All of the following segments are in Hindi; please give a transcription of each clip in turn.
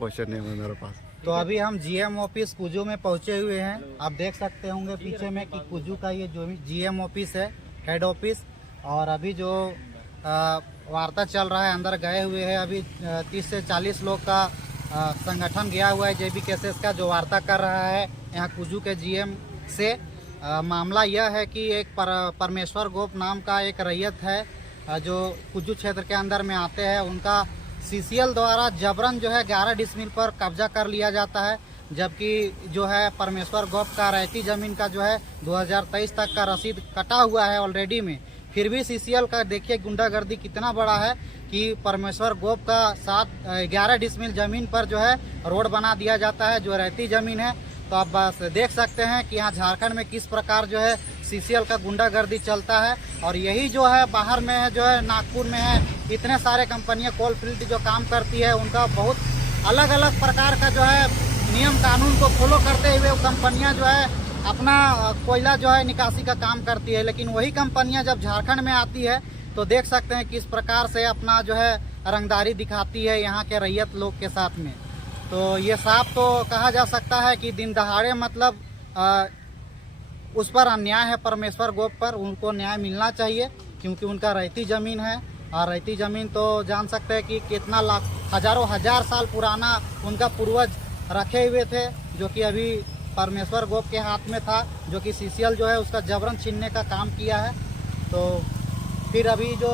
क्वेश्चन नहीं है मेरे पास। तो अभी हम जीएम ऑफिस कुजू में पहुंचे हुए हैं। आप देख सकते होंगे पीछे में कि कुजू का ये जो जीएम ऑफिस है, हेड ऑफिस। और अभी जो वार्ता चल रहा है, अंदर गए हुए हैं अभी 30 से 40 लोग का संगठन गया हुआ है जेबी केसेस का, जो वार्ता कर रहा है यहाँ कुजू के जीएम से। मामला यह है कि एक परमेश्वर गोप नाम का एक रैयत है जो कुजू क्षेत्र के अंदर में आते हैं। उनका सीसीएल द्वारा जबरन जो है 11 डिसमिल पर कब्जा कर लिया जाता है, जबकि जो है परमेश्वर गोप का रैयती जमीन का जो है 2023 तक का रसीद कटा हुआ है ऑलरेडी में। फिर भी सीसीएल का देखिए गुंडागर्दी कितना बड़ा है कि परमेश्वर गोप का 11 डिसमिल जमीन पर जो है रोड बना दिया जाता है जो रैयती जमीन है। तो आप बस देख सकते हैं कि यहाँ झारखंड में किस प्रकार जो है सीसीएल का गुंडागर्दी चलता है। और यही जो है बाहर में है, जो है नागपुर में है, इतने सारे कंपनियां कोल फील्ड जो काम करती है उनका बहुत अलग अलग प्रकार का जो है नियम कानून को फॉलो करते हुए कंपनियां जो है अपना कोयला जो है निकासी का काम करती है। लेकिन वही कंपनियां जब झारखंड में आती है तो देख सकते हैं किस प्रकार से अपना जो है रंगदारी दिखाती है यहाँ के रैयत लोग के साथ में। तो ये साफ तो कहा जा सकता है कि दिन दहाड़े मतलब उस पर अन्याय है परमेश्वर गोप पर। उनको न्याय मिलना चाहिए क्योंकि उनका रैयती ज़मीन है। और रैयती ज़मीन तो जान सकते हैं कि कितना लाख हजारों हजार साल पुराना उनका पूर्वज रखे हुए थे, जो कि अभी परमेश्वर गोप के हाथ में था, जो कि सीसीएल जो है उसका जबरन छीनने का काम किया है। तो फिर अभी जो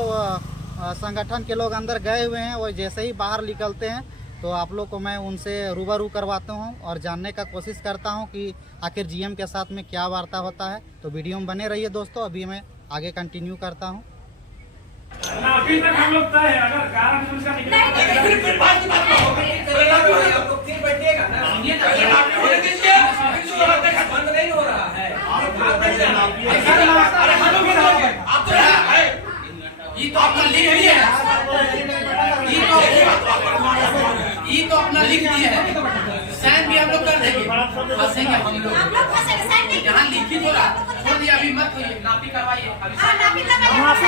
संगठन के लोग अंदर गए हुए हैं वो जैसे ही बाहर निकलते हैं तो आप लोग को मैं उनसे रूबरू करवाता हूं और जानने का कोशिश करता हूं कि आखिर जीएम के साथ में क्या वार्ता होता है। तो वीडियो में बने रहिए दोस्तों, अभी मैं आगे कंटिन्यू करता हूं। अभी तक हम लोग तय है, अगर 11 दिन का निकलेगा फिर बात की बात होगा, फिर बैठिएगा ना, होने दीजिए, बंद नहीं हो रहा है। अरे हम लोग भी रहोगे, आप तो है, ये तो आपका लिख दिया है, ये तो अपना लिख दिया है, साइन भी हम लोग कर देंगे, फंसेंगे हम लोग, यहाँ लिखित होगा, छोड़ दिया अभी मत नापी करवाइए, नापी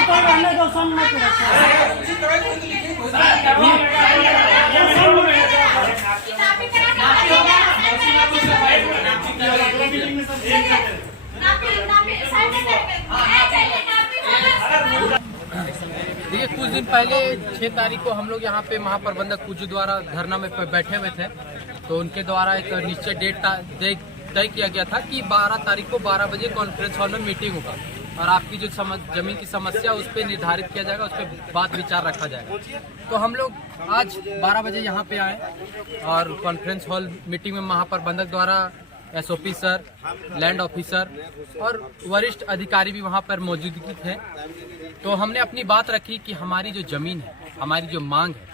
करवाने दो, सब मत देखिए, कुछ दिन पहले 6 तारीख को हम लोग यहाँ पे महाप्रबंधक कुजू द्वारा धरना में बैठे हुए थे। तो उनके द्वारा एक निश्चित डेट तय किया गया था कि 12 तारीख को 12 बजे कॉन्फ्रेंस हॉल में मीटिंग होगा और आपकी जो जमीन की समस्या उस पर निर्धारित किया जाएगा, उस पर बात विचार रखा जाएगा। तो हम लोग आज 12 बजे यहाँ पे आए और कॉन्फ्रेंस हॉल मीटिंग में महाप्रबंधक द्वारा एसओपी सर, लैंड ऑफिसर और वरिष्ठ अधिकारी भी वहाँ पर मौजूदगी थे। तो हमने अपनी बात रखी कि हमारी जो जमीन है, हमारी जो मांग है,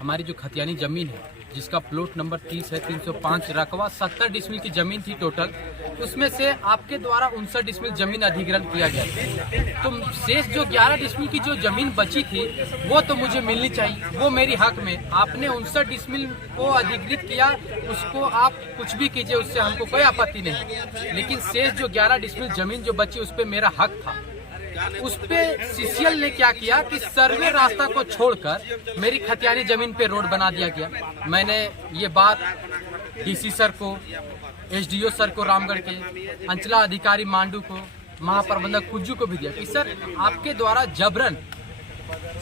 हमारी जो खतियानी जमीन है जिसका प्लॉट नंबर 30 है, 305 रकबा 70 डिसमिल की जमीन थी टोटल, उसमें से आपके द्वारा 59 डिसमिल जमीन अधिग्रहण किया गया। तो शेष जो 11 डिसमिल की जो जमीन बची थी वो तो मुझे मिलनी चाहिए, वो मेरी हक में। आपने 59 डिसमिल को अधिग्रहित किया, उसको आप कुछ भी कीजिए, उससे हमको कोई आपत्ति नहीं, लेकिन शेष जो 11 डिसमिल जमीन जो बची उस पर मेरा हक था। उस पे सीसीएल ने क्या किया कि सर्वे रास्ता को छोड़कर मेरी खतियानी जमीन पे रोड बना दिया गया। मैंने ये बात डीसी सर को, एसडीओ सर को रामगढ़ के, अंचला अधिकारी मांडू को, महाप्रबंधक कुज्जू को भी दिया कि सर आपके द्वारा जबरन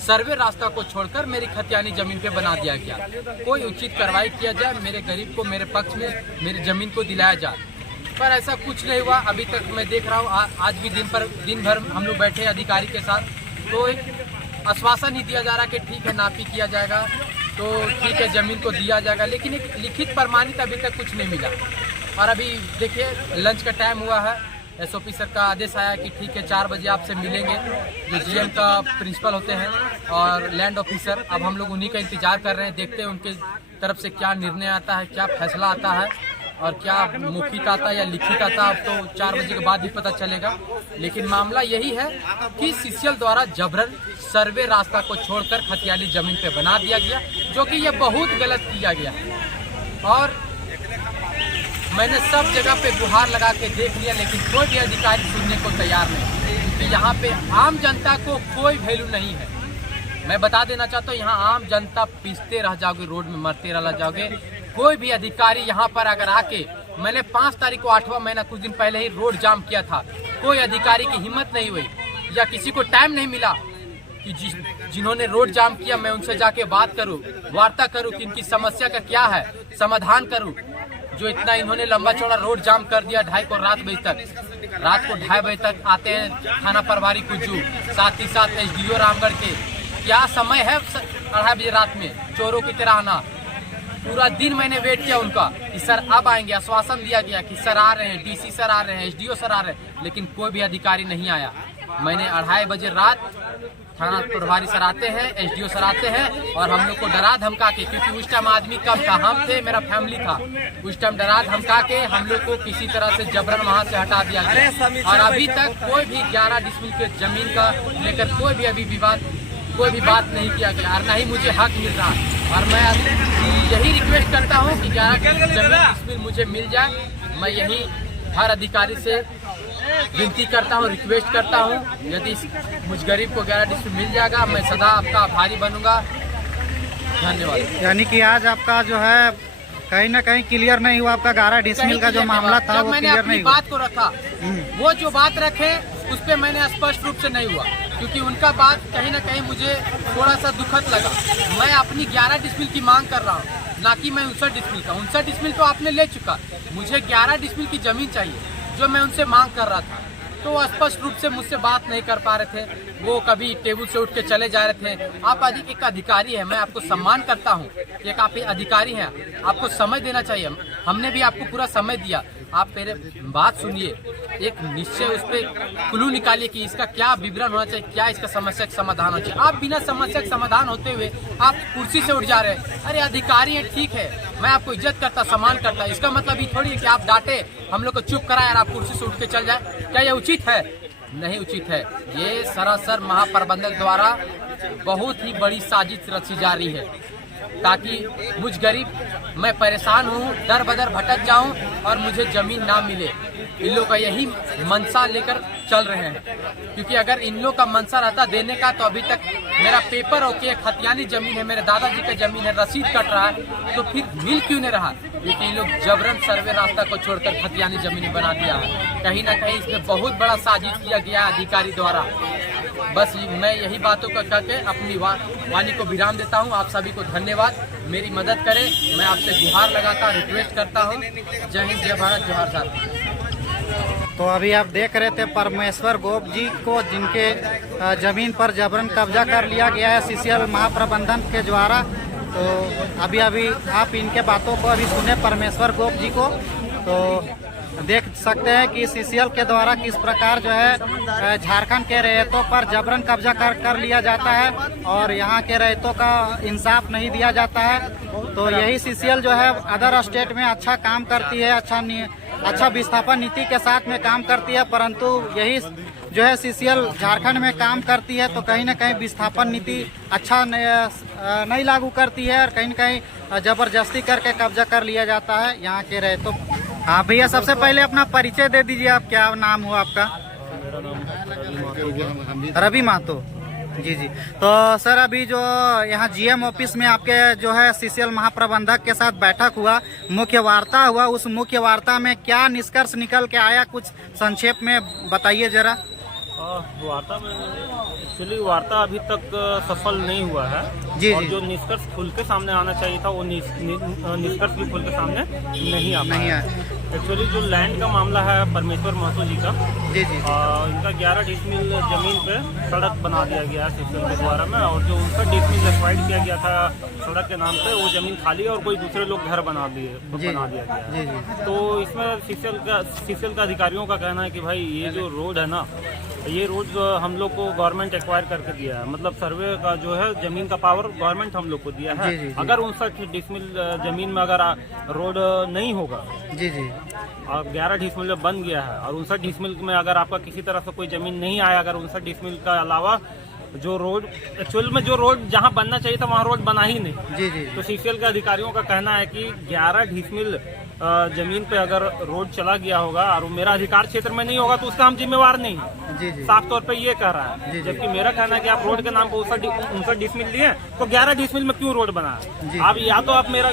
सर्वे रास्ता को छोड़कर मेरी खतियानी जमीन पे बना दिया गया, कोई उचित कार्रवाई किया जाए, मेरे गरीब को मेरे पक्ष में मेरी जमीन को दिलाया जाए। पर ऐसा कुछ नहीं हुआ। अभी तक मैं देख रहा हूँ, आज भी दिन भर हम लोग बैठे अधिकारी के साथ, तो एक आश्वासन ही दिया जा रहा है कि ठीक है नापी किया जाएगा, तो ठीक है जमीन को दिया जाएगा, लेकिन एक लिखित प्रमाणित अभी तक कुछ नहीं मिला। और अभी देखिए लंच का टाइम हुआ है, एसओपी सर का आदेश आया कि ठीक है 4 बजे आपसे मिलेंगे, जो जीएम का प्रिंसिपल होते हैं और लैंड ऑफिसर। अब हम लोग उन्हीं का इंतजार कर रहे हैं, देखते हैं उनके तरफ से क्या निर्णय आता है, क्या फैसला आता है और क्या मौखिक आता या लिखित आता, अब तो 4 बजे के बाद ही पता चलेगा। लेकिन मामला यही है कि सीसीएल द्वारा जबरन सर्वे रास्ता को छोड़कर खतियानी जमीन पे बना दिया गया, जो कि ये बहुत गलत किया गया। और मैंने सब जगह पे गुहार लगा के देख लिया, लेकिन कोई भी अधिकारी सुनने को तैयार नहीं, क्योंकि यहाँ पे आम जनता को कोई वैल्यू नहीं है। मैं बता देना चाहता हूँ, यहाँ आम जनता पीसते रह जाओगे, रोड में मरते रह जाओगे, कोई भी अधिकारी यहाँ पर अगर आके, मैंने 5 तारीख को 8वां महीना कुछ दिन पहले ही रोड जाम किया था, कोई अधिकारी की हिम्मत नहीं हुई या किसी को टाइम नहीं मिला कि जिन्होंने रोड जाम किया मैं उनसे जाके बात करूं, वार्ता करूं कि इनकी समस्या का क्या है, समाधान करूं। जो इतना इन्होंने लंबा चौड़ा रोड जाम कर दिया 2:30 को रात को 2:30 बजे तक आते हैं थाना प्रभारी कुज्जू, साथ ही साथ SDO रामगढ़ के। क्या समय है 2:30 बजे रात में चोरों की तरह आना। पूरा दिन मैंने वेट किया उनका कि सर अब आएंगे, आश्वासन दिया गया कि सर आ रहे हैं, DC सर आ रहे हैं, SDO सर आ रहे हैं, लेकिन कोई भी अधिकारी नहीं आया। मैंने 2:30 बजे रात थाना प्रभारी सर आते हैं, SDO सर आते हैं और हम लोग को डरा धमका के, क्योंकि उस टाइम आदमी कम था, हम थे, मेरा फैमिली था, उस टाइम डरा धमका के हम लोग को किसी तरह से जबरन वहां से हटा दिया गया। और अभी तक कोई भी 11 डिसमिल के जमीन का लेकर कोई भी अभी विवाद, कोई भी बात नहीं किया गया और न ही मुझे हक मिल रहा। और मैं यही रिक्वेस्ट करता हूँ कि 11 डिसमिल मुझे मिल जाए। मैं यही हर अधिकारी से विनती करता हूँ, रिक्वेस्ट करता हूँ, यदि मुझ गरीब को 11 डिसमिल मिल जाएगा मैं सदा आपका आभारी बनूंगा। धन्यवाद। यानी कि आज आपका जो है कहीं ना कहीं क्लियर नहीं हुआ, आपका 11 डिसमिल का जो मामला था वो मैंने क्लियर अपनी नहीं हुआ। बात को रखा, वो जो बात रखे उस पे मैंने स्पष्ट रूप से नहीं हुआ, क्योंकि उनका बात कहीं ना कहीं मुझे थोड़ा सा दुखद लगा। मैं अपनी 11 डिसमिल की मांग कर रहा हूँ, ना कि मैं 59 डिसमिल का। 59 डिसमिल तो आपने ले चुका, मुझे 11 डिसमिल की जमीन चाहिए जो मैं उनसे मांग कर रहा था। तो वो स्पष्ट रूप से मुझसे बात नहीं कर पा रहे थे, वो कभी टेबल से उठ के चले जा रहे थे। आप एक अधिकारी हैं, मैं आपको सम्मान करता हूं, एक आप अधिकारी हैं, आपको समय देना चाहिए। हमने भी आपको पूरा समय दिया, आप मेरे बात सुनिए, एक निश्चय उस पर क्लू निकालिए कि इसका क्या विवरण होना चाहिए, क्या इसका समस्या का समाधान होना चाहिए। आप बिना समस्या का समाधान होते हुए आप कुर्सी से उठ जा रहे हैं। अरे अधिकारी है, ठीक है, मैं आपको इज्जत करता, सम्मान करता, इसका मतलब ये थोड़ी है कि आप डांटे, हम लोग को चुप कराए और आप कुर्सी से उठ के चल जाए। क्या ये उचित है? नहीं उचित है। ये सरासर महाप्रबंधक द्वारा बहुत ही बड़ी साजिश रची जा रही है, ताकि मुझ गरीब, मैं परेशान हूँ, दर बदर भटक जाऊं और मुझे जमीन ना मिले। इन लोग का यही मनसा लेकर चल रहे हैं, क्योंकि अगर इन लोग का मनसा रहता देने का तो अभी तक मेरा पेपर ओके, खतियानी जमीन है, मेरे दादाजी का जमीन है, रसीद कट रहा है, तो फिर मिल क्यों नहीं रहा? क्योंकि इन लोग जबरन सर्वे रास्ता को छोड़कर खतियानी जमीन बना दिया है। कहीं ना कहीं इसमें बहुत बड़ा साजिश किया गया अधिकारी द्वारा। बस मैं यही बातों को करके अपनी वाणी को विराम देता हूं। आप सभी को धन्यवाद, मेरी मदद करें, मैं आपसे गुहार लगाता, रिक्वेस्ट करता हूं। जय हिंद, जय भारत, जोहार साहब। तो अभी आप देख रहे थे परमेश्वर गोप जी को, जिनके जमीन पर जबरन कब्जा कर लिया गया है CCL महाप्रबंधन के द्वारा। तो अभी आप इनके बातों को अभी सुने, परमेश्वर गोप जी को, तो देख सकते हैं कि CCL के द्वारा किस प्रकार जो है झारखंड के रैयतों पर जबरन कब्जा कर लिया जाता है और यहाँ के रैयतों का इंसाफ नहीं दिया जाता है। तो यही CCL जो है अदर स्टेट में अच्छा काम करती है, अच्छा विस्थापन नीति के साथ में काम करती है, परंतु यही जो है CCL झारखंड में काम करती है तो कहीं ना कहीं विस्थापन नीति अच्छा नहीं लागू करती है और कहीं ना कहीं जबरदस्ती करके कब्जा कर लिया जाता है यहाँ के रैयतों। हाँ भैया, सबसे पहले अपना परिचय दे दीजिए, आप क्या नाम हुआ आपका? रवि महतो जी जी। तो सर अभी जो यहाँ GM ऑफिस में आपके जो है CCL महाप्रबंधक के साथ बैठक हुआ, मुख्य वार्ता हुआ, उस मुख्य वार्ता में क्या निष्कर्ष निकल के आया, कुछ संक्षेप में बताइए जरा। वार्ता में एक्चुअली वार्ता अभी तक सफल नहीं हुआ है जी और जी। जो निष्कर्ष खुल के सामने आना चाहिए था वो निष्कर्ष भी खुल के सामने नहीं आ एक्चुअली जो लैंड का मामला है परमेश्वर महतो जी का, जी जी, इनका 11 डिसमिल जमीन पे सड़क बना दिया गया है CCL के द्वारा में, और जो 59 डिसमिल एक्वायर्ड किया गया था सड़क के नाम पे, वो जमीन खाली है और कोई दूसरे लोग घर बना दिया गया है। तो इसमें CCL का अधिकारियों का कहना है कि भाई ये जो रोड है ना, ये रोड हम लोग को गवर्नमेंट एक्वायर करके दिया है, मतलब सर्वे का जो है जमीन का पावर गवर्नमेंट हम लोग को दिया है। जी। अगर 59 डिसमिल जमीन में अगर रोड नहीं होगा, जी जी, 11 डिसमिल बन गया है और 59 डिसमिल में अगर आपका किसी तरह से कोई जमीन नहीं आया, अगर 59 डिसमिल का अलावा जो रोड एक्चुअल में जो रोड जहाँ बनना चाहिए था वहाँ रोड बना ही नहीं। जी जी तो सीसीएल के अधिकारियों का कहना है कि 11 डिसमिल जमीन पे अगर रोड चला गया होगा और वो मेरा अधिकार क्षेत्र में नहीं होगा तो उसका हम जिम्मेवार नहीं है। जी जी साफ तौर पे ये कह रहा जी, है, जी। जबकि मेरा कहना है कि आप रोड के नाम पे 59 डिसमिल लिए तो 11 डिसमिल में क्यों रोड बना जी, है? आप या तो आप मेरा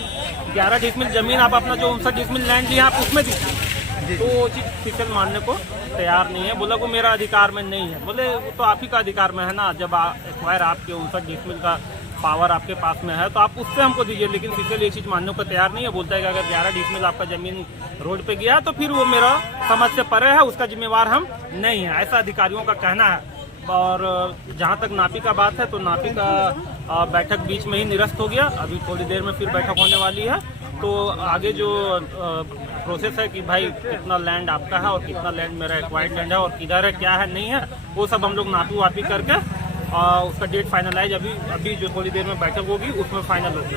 11 डिसमिल जमीन आप अपना जो 59 डिसमिल लैंड लिया आप उसमें दीजिए। जी। तो वो चीज सीसीएल मानने को तैयार नहीं है, बोला वो मेरा अधिकार में नहीं है। बोले वो तो आप ही का अधिकार में है ना, जब एक्वायर आपके 59 डिसमिल का पावर आपके पास में है तो आप उससे हमको दीजिए। लेकिन सीसीएल ये चीज मानने को तैयार नहीं है, बोलता है कि अगर 11 डिसमिल आपका जमीन रोड पे गया तो फिर वो मेरा समझ से परे है, उसका जिम्मेवार हम नहीं है, ऐसा अधिकारियों का कहना है। और जहाँ तक नापी का बात है तो नापी का बैठक बीच में ही निरस्त हो गया, अभी थोड़ी देर में फिर बैठक होने वाली है। तो आगे जो प्रोसेस है कि भाई कितना लैंड आपका है और कितना लैंड मेरा एक्वायर्ड लैंड है और किधर है क्या है नहीं है, वो सब हम लोग नापी वापी करके उसका डेट फाइनलाइज अभी जो थोड़ी देर में बैठक होगी उसमें फाइनल होगी।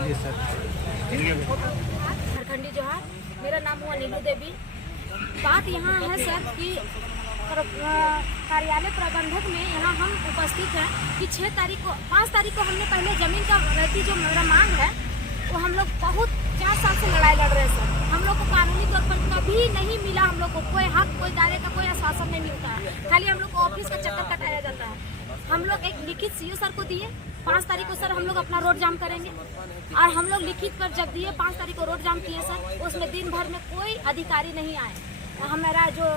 जी सर। झारखंडी जोहार, मेरा नाम हुआ नीलू देवी। बात यहाँ है सर कि कार्यालय प्रबंधक में यहाँ हम उपस्थित हैं कि 5 तारीख को हमने पहले जमीन का रहती जो मेरा मांग है वो हम लोग बहुत 4 साल से लड़ाई लड़ रहे हैं सर। हम लोग को कानूनी तौर पर कभी नहीं मिला, हम लोग को कोई हक कोई दायरे का कोई आश्वासन नहीं मिलता है, खाली हम लोग को ऑफिस का चक्कर कटाया जाता है। हम लोग एक लिखित सीओ सर को दिए 5 तारीख को सर हम लोग अपना रोड जाम करेंगे, और हम लोग लिखित पर जब दिए 5 तारीख को रोड जाम किए सर, उसमें दिन भर में कोई अधिकारी नहीं आए। हमारा जो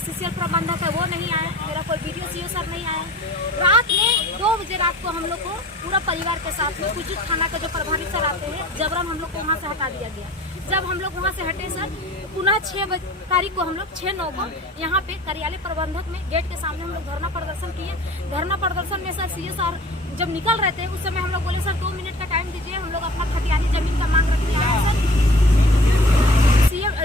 सीसीएल प्रबंधक है वो नहीं आया, मेरा कोई वीडियो सीओ सर नहीं आया। रात में 2 बजे रात को हम लोग को पूरा परिवार के साथ में कुछ थाना के जो प्रभारी सर आते हैं जबरन हम लोग को वहाँ से हटा दिया गया। जब हम लोग वहाँ से हटे सर पुनः 6 तारीख को हम लोग 6/9 को यहाँ पे कार्यालय प्रबंधक में गेट के सामने हम लोग धरना प्रदर्शन किए। धरना प्रदर्शन में सर सीओ सर जब निकल रहे थे उस समय हम लोग बोले सर 2 मिनट का टाइम दीजिए, हम लोग अपना खतियानी जमीन का मांग रखते आए सर।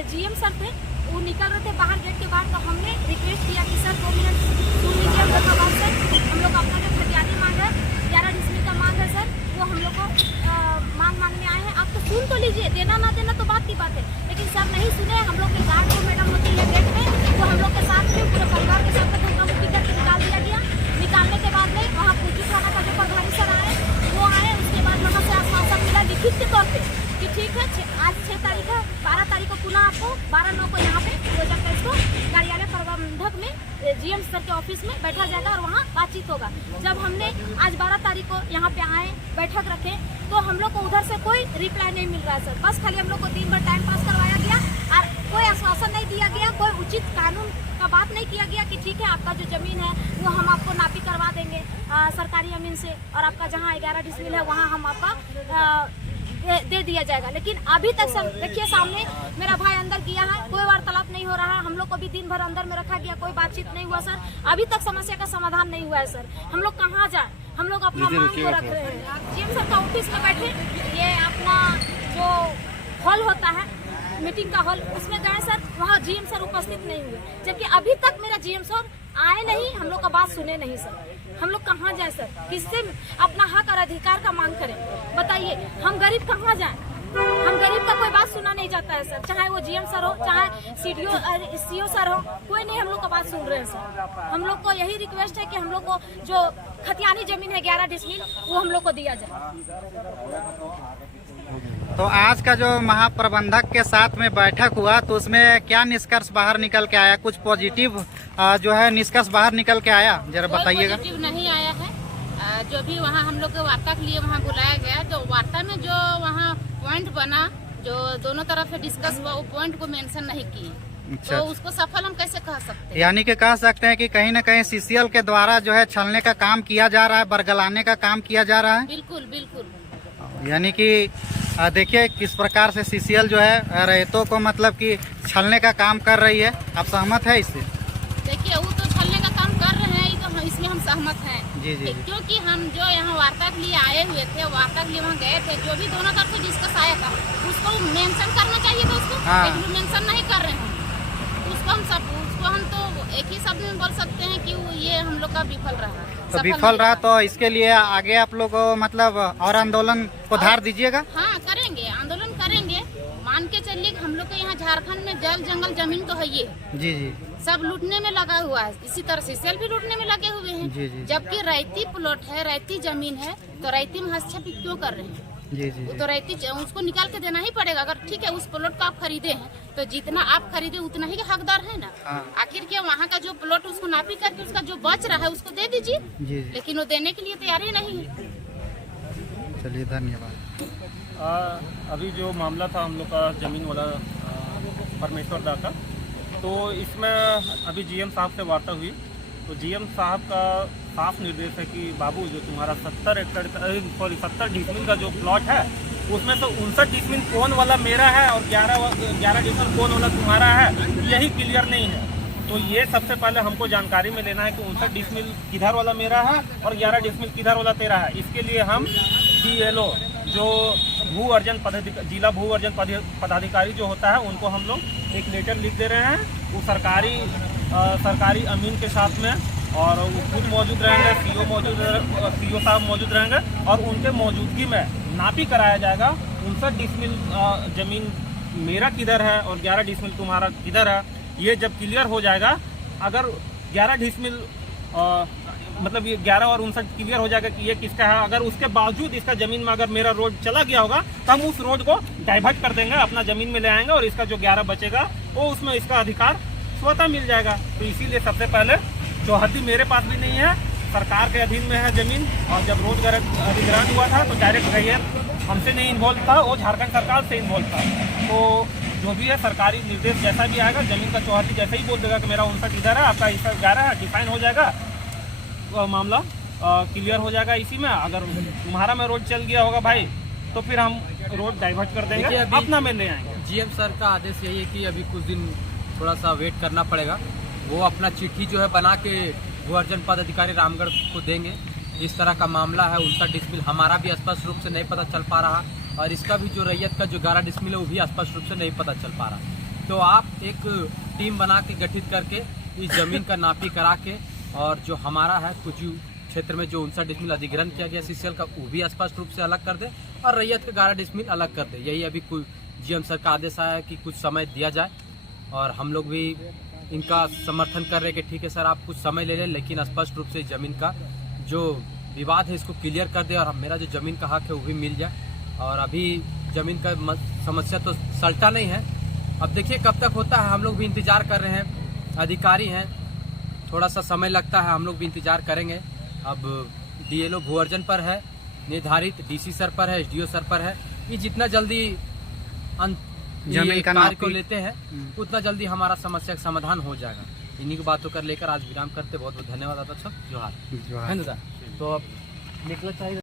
जीएम सर थे वो निकल रहे थे बाहर गेट के बाहर, तो हमने रिक्वेस्ट किया कि सर 2 मिनट सुन लीजिए हम लोग का बात सर, हम लोग अपना जो खतियानी मांग है 11 डिसमिल का मांग है सर, वो हम लोग को मांग मांगने आए हैं। आप तो सुन तो लीजिए, देना ना देना तो बात की बात है, लेकिन सर नहीं सुने। हम लोग के गार्ड जो मैडम होती है गेट में, वो हम लोग के साथ में पूरे परिवार के साथ में धक्का मुक्की करके निकाल दिया गया। निकालने के बाद में वहाँ पूजी थाना का जो प्रभारी सर आए वो आए, उसके बाद वहाँ से आश्वासन मिला लिखित के तौर पर कि ठीक है आज 6 तारीख है, 12 तारीख को पुनः आपको 12/9 को यहाँ पे हो जाता है, इसको कार्यालय प्रबंधक में जीएम सर के ऑफिस में बैठा जाएगा और वहाँ बातचीत होगा। जब हमने आज 12 तारीख को यहाँ पे आए बैठक रखे तो हम लोग को उधर से कोई रिप्लाई नहीं मिल रहा है सर, बस खाली हम लोग को दिन भर टाइम पास करवाया गया और कोई आश्वासन नहीं दिया गया, कोई उचित कानून का बात नहीं किया गया कि ठीक है आपका जो जमीन है वो हम आपको नापी करवा देंगे सरकारी जमीन से, और आपका जहाँ 11 डिसमिल है वहाँ हम आपका दे दिया जाएगा। लेकिन अभी तक सर देखिए सामने मेरा भाई अंदर किया है, कोई वार्तालाप नहीं हो रहा। हम लोग को भी दिन भर अंदर में रखा गया, कोई बातचीत नहीं हुआ सर, अभी तक समस्या का समाधान नहीं हुआ है सर। हम लोग कहाँ जाए, हम लोग अपना मांग को रख रहे हैं। जीएम सर का ऑफिस में बैठे, ये अपना जो हॉल होता है मीटिंग का हॉल, उसमें गए सर, वहाँ जीएम सर उपस्थित नहीं हुए, जबकि अभी तक मेरा जीएम सर आए नहीं, हम लोग का बात सुने नहीं सर। हम लोग कहाँ जाए सर, किससे अपना हक और अधिकार का मांग करें बताइए। हम गरीब कहाँ जाएं, हम गरीब का कोई बात सुना नहीं जाता है सर, चाहे वो जीएम सर हो चाहे सीओ सर हो, कोई नहीं हम लोग का बात सुन रहे हैं सर। हम लोग को यही रिक्वेस्ट है कि हम लोग को जो खतियानी जमीन है 11 डिसमिल वो हम लोग को दिया जाए। तो आज का जो महाप्रबंधक के साथ में बैठक हुआ तो उसमें क्या निष्कर्ष बाहर निकल के आया, कुछ पॉजिटिव जो है निष्कर्ष बाहर निकल के आया, जरा बताइएगा। पॉजिटिव नहीं आया है, जो भी वहाँ हम लोग को वार्ता के लिए वहाँ बुलाया गया, तो वार्ता में जो वहाँ पॉइंट बना जो दोनों तरफ से डिस्कस हुआ वो पॉइंट को मेंशन नहीं किए, अच्छा। तो उसको सफल हम कैसे कह सकते हैं? यानी कि कह सकते हैं कि कहीं न कहीं सीसीएल के द्वारा जो है छलने का काम किया जा रहा है, बरगलाने का काम किया जा रहा है। बिल्कुल बिल्कुल। यानी कि देखिए किस प्रकार से सीसीएल जो है रैयतों को मतलब कि छलने का काम कर रही है, आप सहमत है इससे? देखिए वो तो छलने का काम कर रहे हैं, तो इसमें हम सहमत हैं। जी जी। क्योंकि हम जो यहाँ वार्ता के लिए आए हुए थे, वार्ता के लिए वहाँ गए थे, जो भी दोनों तरफ से डिस्कस आया था उसको मेंशन करना चाहिए था उसको, लेकिन मेंशन नहीं कर रहे हैं। उसको हम तो एक ही शब्द में बोल सकते हैं कि ये हम लोग का विफल रहा। तो विफल रहा तो इसके लिए आगे आप लोग मतलब और आंदोलन को धार दीजिएगा? हाँ करेंगे, आंदोलन करेंगे, मान के चलिए कि हम लोग के यहाँ झारखंड में जल जंगल जमीन तो है ये जी जी सब लूटने में लगा हुआ है, इसी तरह से सेल भी लूटने में लगे हुए हैं। जी, जी। जबकि रैयती प्लॉट है, रैयती जमीन है, तो रैयती में हस्तक्षेप क्यों कर रहे हैं? जी जी वो तो रैयती उसको निकाल के देना ही पड़ेगा। अगर ठीक है उस प्लॉट को आप खरीदे हैं तो जितना आप खरीदे उतना ही हकदार है ना। हाँ। आखिर क्या वहाँ का जो प्लॉट उसको नापी करके उसका जो बच रहा है उसको दे दीजिए, जी जी लेकिन वो देने के लिए तैयार ही नहीं है। चलिए धन्यवाद। अभी जो मामला था हम लोग का ज़मीन वाला परमेश्वर दा का, तो इसमें अभी जीएम साहब से वार्ता हुई, तो जीएम साहब का साफ निर्देश है कि बाबू जो तुम्हारा 70 डिसमिल का जो प्लॉट है उसमें से 59 डिसमिल कौन वाला मेरा है और 11 डिसमिल कौन वाला तुम्हारा है, यही क्लियर नहीं है। तो ये सबसे पहले हमको जानकारी में लेना है कि 59 डिसमिल किधर वाला मेरा है और 11 डिसमिल किधर वाला तेरा है। इसके लिए हम DLO जो भू अर्जन जिला भू अर्जन पदाधिकारी जो होता है उनको हम लोग एक लेटर लिख दे रहे हैं। वो सरकारी अमीन के साथ में, और वो खुद मौजूद रहेंगे, CO साहब मौजूद रहेंगे, और उनके मौजूदगी में नापी कराया जाएगा 59 डिसमिल जमीन मेरा किधर है और 11 डिसमिल तुम्हारा किधर है। ये जब क्लियर हो जाएगा, अगर 11 डिसमिल मतलब ये 11 और 59 क्लियर हो जाएगा कि ये किसका है, अगर उसके बावजूद इसका ज़मीन में अगर मेरा रोड चला गया होगा तो हम उस रोड को डाइवर्ट कर देंगे, अपना ज़मीन में ले आएंगे, और इसका जो 11 बचेगा वो उसमें इसका अधिकार स्वतः मिल जाएगा। तो इसीलिए सबसे पहले चौहद्दी मेरे पास भी नहीं है, सरकार के अधीन में है ज़मीन, और जब रोड अधिग्रहण हुआ था तो डायरेक्ट रैयत हमसे नहीं इन्वॉल्व था, वो झारखंड सरकार से इन्वॉल्व था। तो जो भी है सरकारी निर्देश जैसा भी आएगा, ज़मीन का चौहद्दी जैसे ही बोल देगा कि मेरा 59 इधर है, आपका इसका 11 है, डिफाइन हो जाएगा, मामला क्लियर हो जाएगा इसी में। अगर तुम्हारा में रोड चल गया होगा भाई तो फिर हम रोड डाइवर्ट कर देंगे, अपना में ले आएंगे। जीएम सर का आदेश यही है कि अभी कुछ दिन थोड़ा सा वेट करना पड़ेगा। वो अपना चिट्ठी जो है बना के भू अर्जन पदाधिकारी रामगढ़ को देंगे। इस तरह का मामला है, 59 डिसमिल हमारा भी स्पष्ट रूप से नहीं पता चल पा रहा, और इसका भी जो रैयत का जो 11 डिसमिल है वो भी स्पष्ट रूप से नहीं पता चल पा रहा। तो आप एक टीम बना के गठित करके इस जमीन का नापी करा के, और जो हमारा है कुछ क्षेत्र में जो 59 डिसमिल अधिग्रहण किया गया CCL का, वो भी स्पष्ट रूप से अलग कर दे, और रैयत का 11 डिसमिल अलग कर दे। यही अभी जीएम सर का आदेश आया है कि कुछ समय दिया जाए, और हम लोग भी इनका समर्थन कर रहे हैं कि ठीक है सर, आप कुछ समय ले लें, लेकिन स्पष्ट रूप से ज़मीन का जो विवाद है इसको क्लियर कर दे, और मेरा जो ज़मीन का हक है वो भी मिल जाए। और अभी ज़मीन का समस्या तो सलटा नहीं है, अब देखिए कब तक होता है, हम लोग भी इंतज़ार कर रहे हैं। अधिकारी हैं, थोड़ा सा समय लगता है, हम लोग भी इंतज़ार करेंगे। अब DLO भू अर्जन पर है निर्धारित, DC सर पर है, SDO सर पर है। ये जितना जल्दी जमीन का कार्य को लेते हैं उतना जल्दी हमारा समस्या का समाधान हो जाएगा। इन्हीं की बातों कर लेकर आज विराम करते। बहुत बहुत धन्यवाद आप सब। जोहार। जोहार। है ना? तो अब निकलना चाहिए।